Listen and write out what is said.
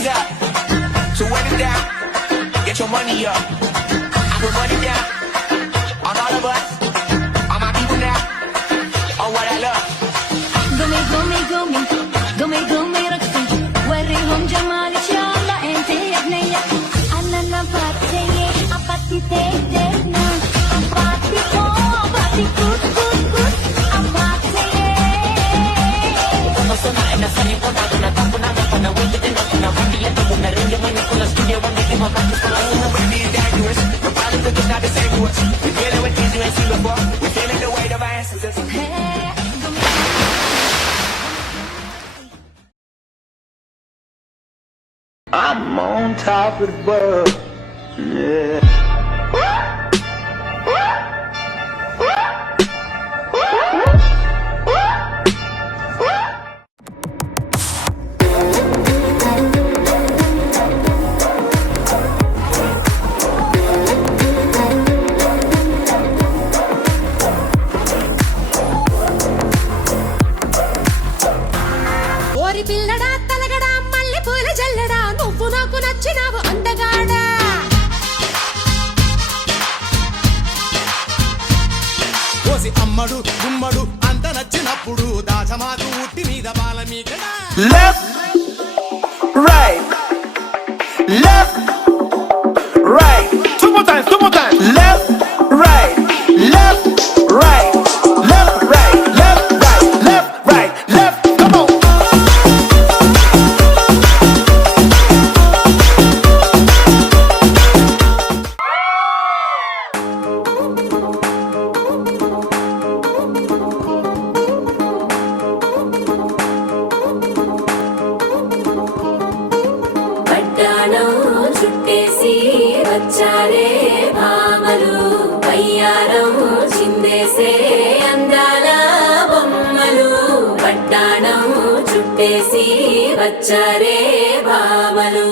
is up. So when it's down, get your money up. I put money down on all of us, on my people now, on what I love. قومي قومي قومي قومي قومي رقصي وريهم جمالك يلا انت يا بنية انا نباتي اباتي تيتنا اباتي كو اباتي كوت كوت كوت اباتي Como suena en la serie con la luna, tan buena, con la vuelta de la luna, con la luna, con la ringa, con la studio, con la lima, con la luna. Baby, it's dangerous. The problems are just not the same to us. We're feeling with things you ain't seen before. We're feeling the weight of our ancestors. I'm on top of the world. Yeah. ఓరి పిల్లడా తలగడా మల్లె పూల జల్లడా నువ్వు నాకు నచ్చినావు అందగాడా కోసి అమ్మడు గుమ్మడు అంత నచ్చినప్పుడు దాచమాకు ఉట్టి మీద బాల మీకడా Left, right, left, right. Two more times, two more times. Left, right, left, right, left, right, left, right, left, right, left. Come on. పట్టాణం చుట్టేసి వచ్చారే భామలు పయ్యారం చిందేసే అందాల బొమ్మలు పట్టాణం చుట్టేసి వచ్చారే భామలు